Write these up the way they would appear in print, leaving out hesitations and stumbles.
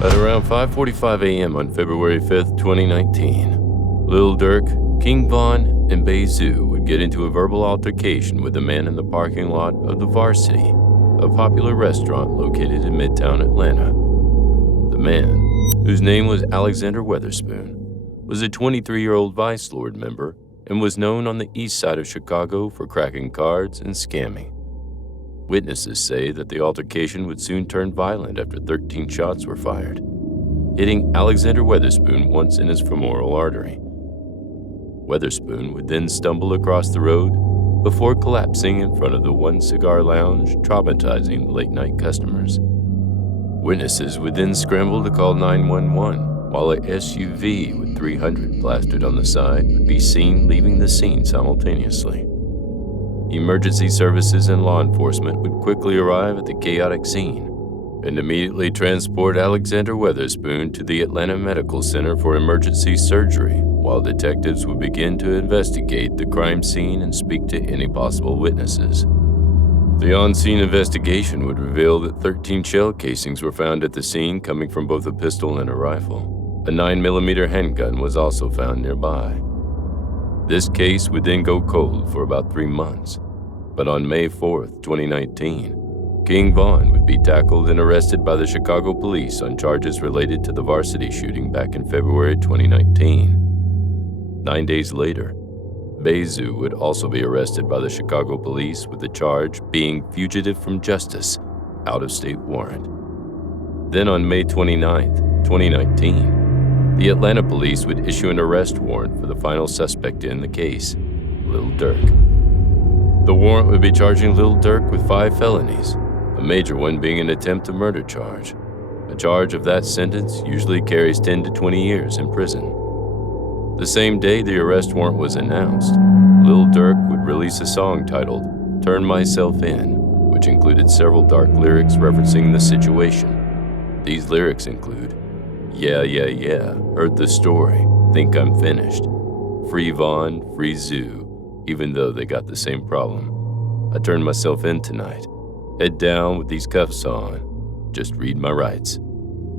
At around 5:45 a.m. on February 5th, 2019, Lil Durk, King Von, and Bezu would get into a verbal altercation with a man in the parking lot of the Varsity, a popular restaurant located in Midtown Atlanta. The man, whose name was Alexander Weatherspoon, was a 23-year-old Vice Lord member and was known on the east side of Chicago for cracking cards and scamming. Witnesses say that the altercation would soon turn violent after 13 shots were fired, hitting Alexander Weatherspoon once in his femoral artery. Weatherspoon would then stumble across the road before collapsing in front of the One Cigar Lounge, traumatizing the late-night customers. Witnesses would then scramble to call 911, while a SUV with 300 plastered on the side would be seen leaving the scene simultaneously. Emergency services and law enforcement would quickly arrive at the chaotic scene and immediately transport Alexander Weatherspoon to the Atlanta Medical Center for emergency surgery, while detectives would begin to investigate the crime scene and speak to any possible witnesses. The on-scene investigation would reveal that 13 shell casings were found at the scene, coming from both a pistol and a rifle. A 9mm handgun was also found nearby. This case would then go cold for about 3 months, but on May 4th, 2019, King Von would be tackled and arrested by the Chicago police on charges related to the Varsity shooting back in February 2019. 9 days later, Bezu would also be arrested by the Chicago police with the charge being fugitive from justice, out-of-state warrant. Then on May 29th, 2019, the Atlanta police would issue an arrest warrant for the final suspect in the case, Lil Durk. The warrant would be charging Lil Durk with 5 felonies, a major one being an attempt to murder charge. A charge of that sentence usually carries 10 to 20 years in prison. The same day the arrest warrant was announced, Lil Durk would release a song titled "Turn Myself In," which included several dark lyrics referencing the situation. These lyrics include, "Yeah, yeah, yeah, heard the story, think I'm finished. Free Von, free Zoo, even though they got the same problem. I turned myself in tonight. Head down with these cuffs on, just read my rights."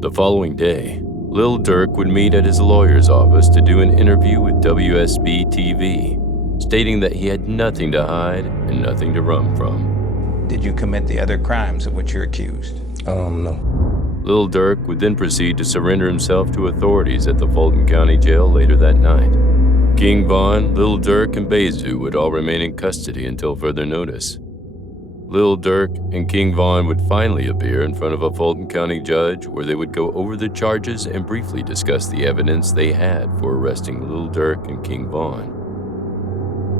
The following day, Lil Durk would meet at his lawyer's office to do an interview with WSB-TV, stating that he had nothing to hide and nothing to run from. Did you commit the other crimes of which you're accused? No. Lil Durk would then proceed to surrender himself to authorities at the Fulton County Jail later that night. King Von, Lil Durk, and Bezu would all remain in custody until further notice. Lil Durk and King Von would finally appear in front of a Fulton County judge where they would go over the charges and briefly discuss the evidence they had for arresting Lil Durk and King Von.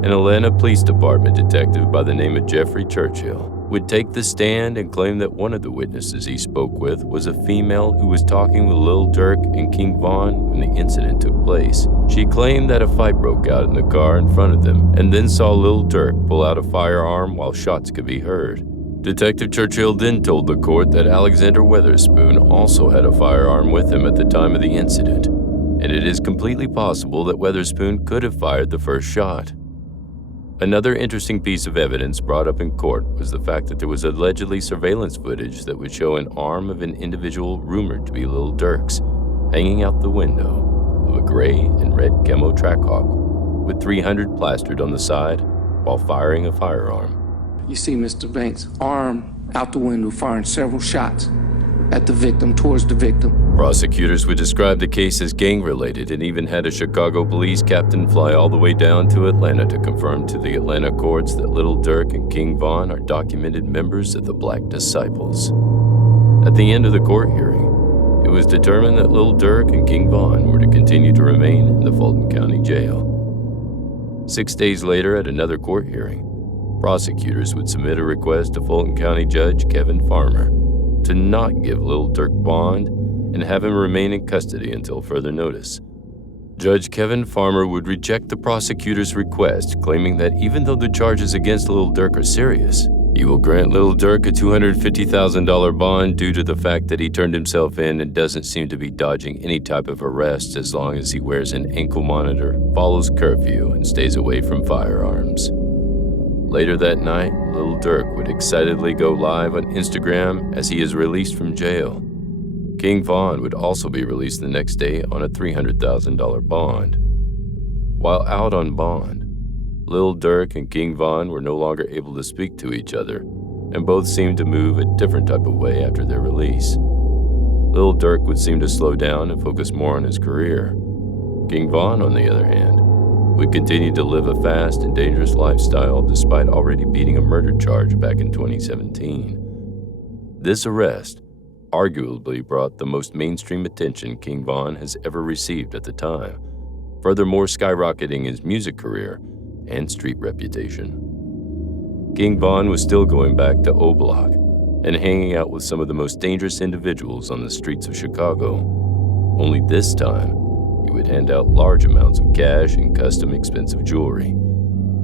An Atlanta Police Department detective by the name of Jeffrey Churchill would take the stand and claim that one of the witnesses he spoke with was a female who was talking with Lil Durk and King Von when the incident took place. She claimed that a fight broke out in the car in front of them and then saw Lil Durk pull out a firearm while shots could be heard. Detective Churchill then told the court that Alexander Weatherspoon also had a firearm with him at the time of the incident, and it is completely possible that Weatherspoon could have fired the first shot. Another interesting piece of evidence brought up in court was the fact that there was allegedly surveillance footage that would show an arm of an individual rumored to be Lil Durk's hanging out the window of a gray and red camo Trackhawk with 300 plastered on the side while firing a firearm. You see Mr. Banks' arm out the window firing several shots at the victim, towards the victim. Prosecutors would describe the case as gang-related and even had a Chicago police captain fly all the way down to Atlanta to confirm to the Atlanta courts that Lil Durk and King Von are documented members of the Black Disciples. At the end of the court hearing, it was determined that Lil Durk and King Von were to continue to remain in the Fulton County Jail. 6 days later, at another court hearing, prosecutors would submit a request to Fulton County Judge Kevin Farmer to not give Lil Durk bond and have him remain in custody until further notice. Judge Kevin Farmer would reject the prosecutor's request, claiming that even though the charges against Lil Durk are serious, he will grant Lil Durk a $250,000 bond due to the fact that he turned himself in and doesn't seem to be dodging any type of arrest as long as he wears an ankle monitor, follows curfew, and stays away from firearms. Later that night, Lil Durk would excitedly go live on Instagram as he is released from jail. King Von would also be released the next day on a $300,000 bond. While out on bond, Lil Durk and King Von were no longer able to speak to each other, and both seemed to move a different type of way after their release. Lil Durk would seem to slow down and focus more on his career. King Von, on the other hand, would continue to live a fast and dangerous lifestyle despite already beating a murder charge back in 2017. This arrest arguably brought the most mainstream attention King Von has ever received at the time, furthermore skyrocketing his music career and street reputation. King Von was still going back to O Block and hanging out with some of the most dangerous individuals on the streets of Chicago. Only this time, he would hand out large amounts of cash and custom expensive jewelry.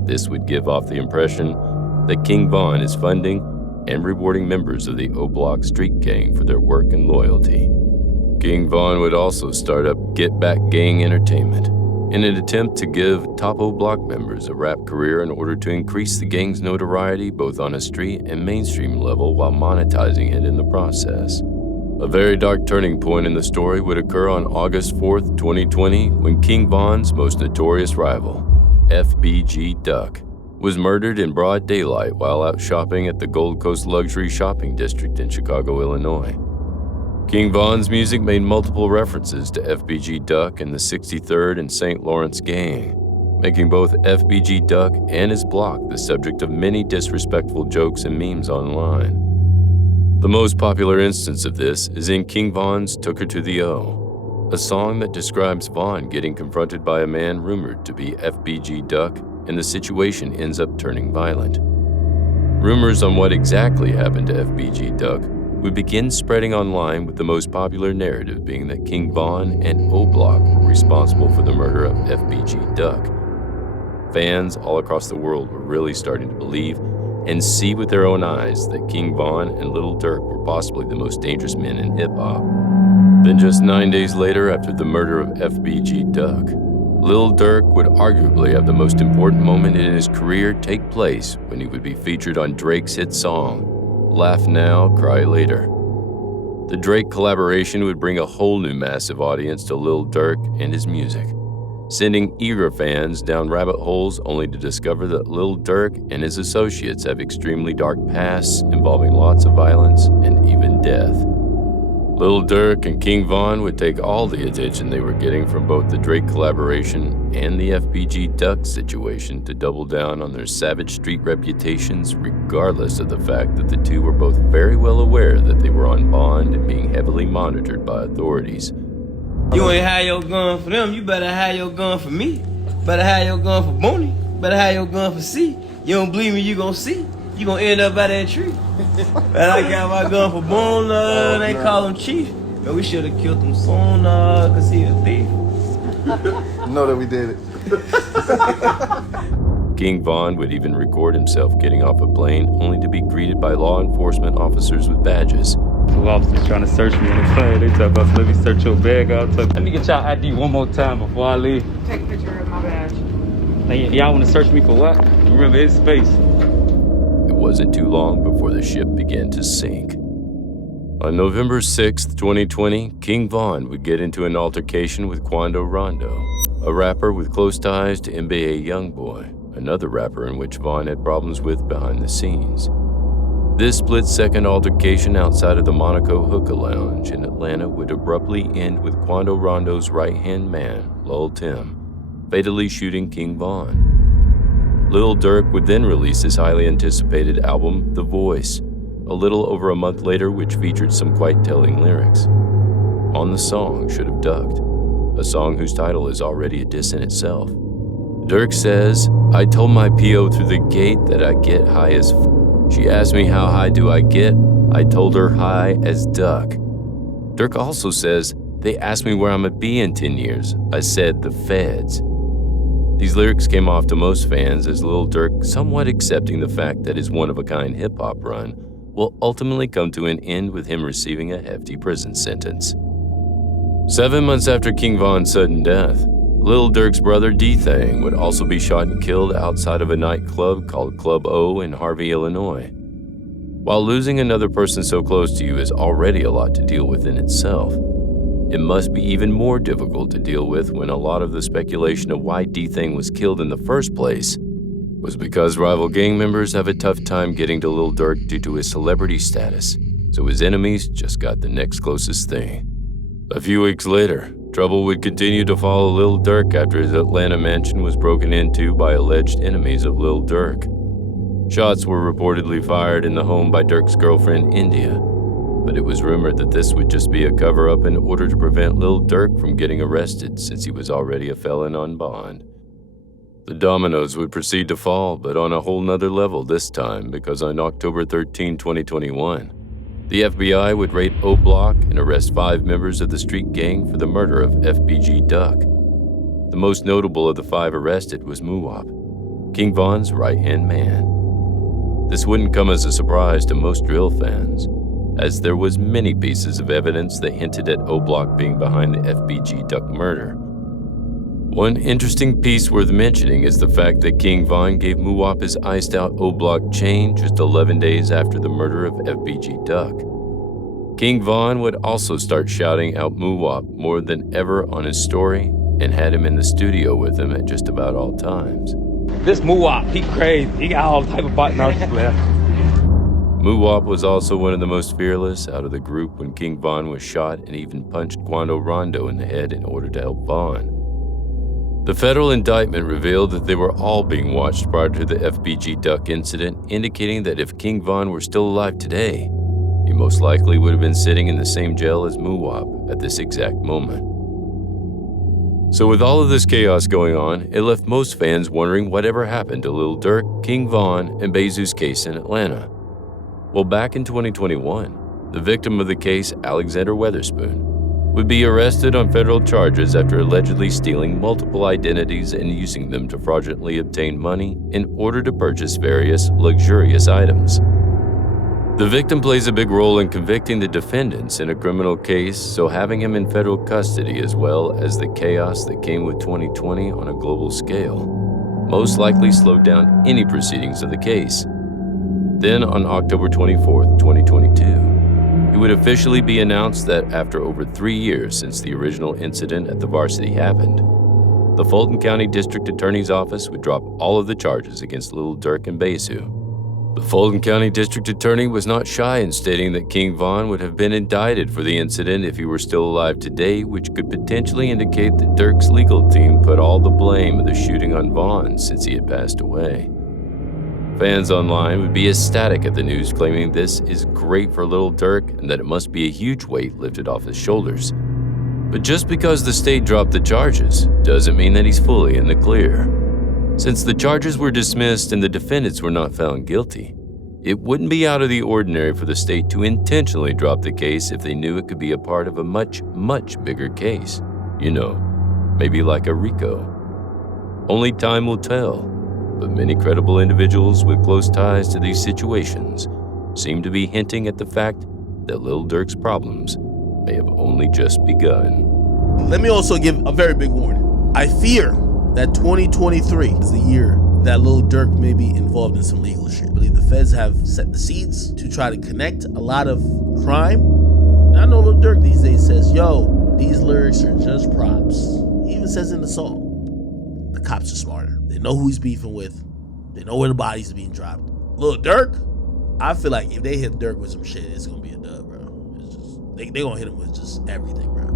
This would give off the impression that King Von is funding and rewarding members of the O Block street gang for their work and loyalty. King Von would also start up Get Back Gang Entertainment in an attempt to give top O Block members a rap career in order to increase the gang's notoriety both on a street and mainstream level while monetizing it in the process. A very dark turning point in the story would occur on August 4th, 2020, when King Von's most notorious rival, FBG Duck, was murdered in broad daylight while out shopping at the Gold Coast Luxury Shopping District in Chicago, Illinois. King Von's music made multiple references to FBG Duck and the 63rd and St. Lawrence Gang, making both FBG Duck and his block the subject of many disrespectful jokes and memes online. The most popular instance of this is in King Von's Took Her to the O, a song that describes Von getting confronted by a man rumored to be FBG Duck, and the situation ends up turning violent. Rumors on what exactly happened to FBG Duck would begin spreading online, with the most popular narrative being that King Von and O Block were responsible for the murder of FBG Duck. Fans all across the world were really starting to believe and see with their own eyes that King Von and Lil Durk were possibly the most dangerous men in hip-hop. Then just 9 days later, after the murder of FBG Duck, Lil Durk would arguably have the most important moment in his career take place when he would be featured on Drake's hit song, Laugh Now, Cry Later. The Drake collaboration would bring a whole new massive audience to Lil Durk and his music, sending eager fans down rabbit holes only to discover that Lil Durk and his associates have extremely dark pasts involving lots of violence and even death. Lil Durk and King Von would take all the attention they were getting from both the Drake collaboration and the FBG Duck situation to double down on their savage street reputations, regardless of the fact that the two were both very well aware that they were on bond and being heavily monitored by authorities. You ain't have your gun for them, you better have your gun for me. Better have your gun for Booney. Better have your gun for C. You don't believe me, you gon' see. You gon' end up by that tree. But I got my gun for Boone, they call him Chief. But we should've killed him sooner, cause he a thief. Know that we did it. King Von would even record himself getting off a plane only to be greeted by law enforcement officers with badges. Two officers trying to search me in the plane. They talk about, let me search your bag out. Let me get y'all ID one more time before I leave. Take a picture of my badge. Y'all want to search me for what? Remember, it's space. It wasn't too long before the ship began to sink. On November 6th, 2020, King Von would get into an altercation with Quando Rondo, a rapper with close ties to NBA YoungBoy, another rapper in which Von had problems with behind the scenes. This split-second altercation outside of the Monaco Hookah Lounge in Atlanta would abruptly end with Quando Rondo's right-hand man, Lil Tim, fatally shooting King Von. Lil Durk would then release his highly anticipated album, The Voice, a little over a month later, which featured some quite telling lyrics. On the song, Should Have Ducked, a song whose title is already a diss in itself. Durk says, I told my PO through the gate that I get high as f. She asked me how high do I get? I told her high as duck. Durk also says, they asked me where I'm gonna be in 10 years. I said, the feds. These lyrics came off to most fans as Lil Durk somewhat accepting the fact that his one-of-a-kind hip-hop run will ultimately come to an end with him receiving a hefty prison sentence. 7 months after King Von's sudden death, Lil Durk's brother D-Thang would also be shot and killed outside of a nightclub called Club O in Harvey, Illinois. While losing another person so close to you is already a lot to deal with in itself, it must be even more difficult to deal with when a lot of the speculation of why D-Thing was killed in the first place was because rival gang members have a tough time getting to Lil Durk due to his celebrity status, so his enemies just got the next closest thing. A few weeks later, trouble would continue to follow Lil Durk after his Atlanta mansion was broken into by alleged enemies of Lil Durk. Shots were reportedly fired in the home by Durk's girlfriend, India, but it was rumored that this would just be a cover-up in order to prevent Lil Durk from getting arrested since he was already a felon on bond. The dominoes would proceed to fall, but on a whole nother level this time, because on October 13, 2021, the FBI would raid O Block and arrest 5 members of the street gang for the murder of FBG Duck. The most notable of the 5 arrested was Muwop, King Von's right-hand man. This wouldn't come as a surprise to most drill fans, as there was many pieces of evidence that hinted at O Block being behind the FBG Duck murder. One interesting piece worth mentioning is the fact that King Von gave Muwop his iced-out O Block chain just 11 days after the murder of FBG Duck. King Von would also start shouting out Muwop more than ever on his story and had him in the studio with him at just about all times. This Muwop, he crazy. He got all type of partners left. Muwop was also one of the most fearless out of the group when King Von was shot and even punched Quando Rondo in the head in order to help Von. The federal indictment revealed that they were all being watched prior to the FBG Duck incident, indicating that if King Von were still alive today, he most likely would have been sitting in the same jail as Muwop at this exact moment. So with all of this chaos going on, it left most fans wondering whatever happened to Lil Durk, King Von, and Bezu's case in Atlanta. Well, back in 2021, the victim of the case, Alexander Weatherspoon, would be arrested on federal charges after allegedly stealing multiple identities and using them to fraudulently obtain money in order to purchase various luxurious items. The victim plays a big role in convicting the defendants in a criminal case, so having him in federal custody as well as the chaos that came with 2020 on a global scale most likely slowed down any proceedings of the case. Then on October 24, 2022, it would officially be announced that after over 3 years since the original incident at the Varsity happened, the Fulton County District Attorney's Office would drop all of the charges against Lil Durk and Bezu. The Fulton County District Attorney was not shy in stating that King Von would have been indicted for the incident if he were still alive today, which could potentially indicate that Durk's legal team put all the blame of the shooting on Von since he had passed away. Fans online would be ecstatic at the news, claiming this is great for Lil Durk and that it must be a huge weight lifted off his shoulders. But just because the state dropped the charges doesn't mean that he's fully in the clear. Since the charges were dismissed and the defendants were not found guilty, it wouldn't be out of the ordinary for the state to intentionally drop the case if they knew it could be a part of a much, much bigger case. You know, maybe like a RICO. Only time will tell. But many credible individuals with close ties to these situations seem to be hinting at the fact that Lil Durk's problems may have only just begun. Let me also give a very big warning. I fear that 2023 is the year that Lil Durk may be involved in some legal shit. I believe the feds have set the seeds to try to connect a lot of crime. And I know Lil Durk these days says, yo, these lyrics are just props. He even says in the song, the cops are smarter. They know who he's beefing with. They know where the bodies are being dropped. Lil Durk, I feel like if they hit Durk with some shit, it's gonna be a dub, bro. It's just they gonna hit him with just everything, bro.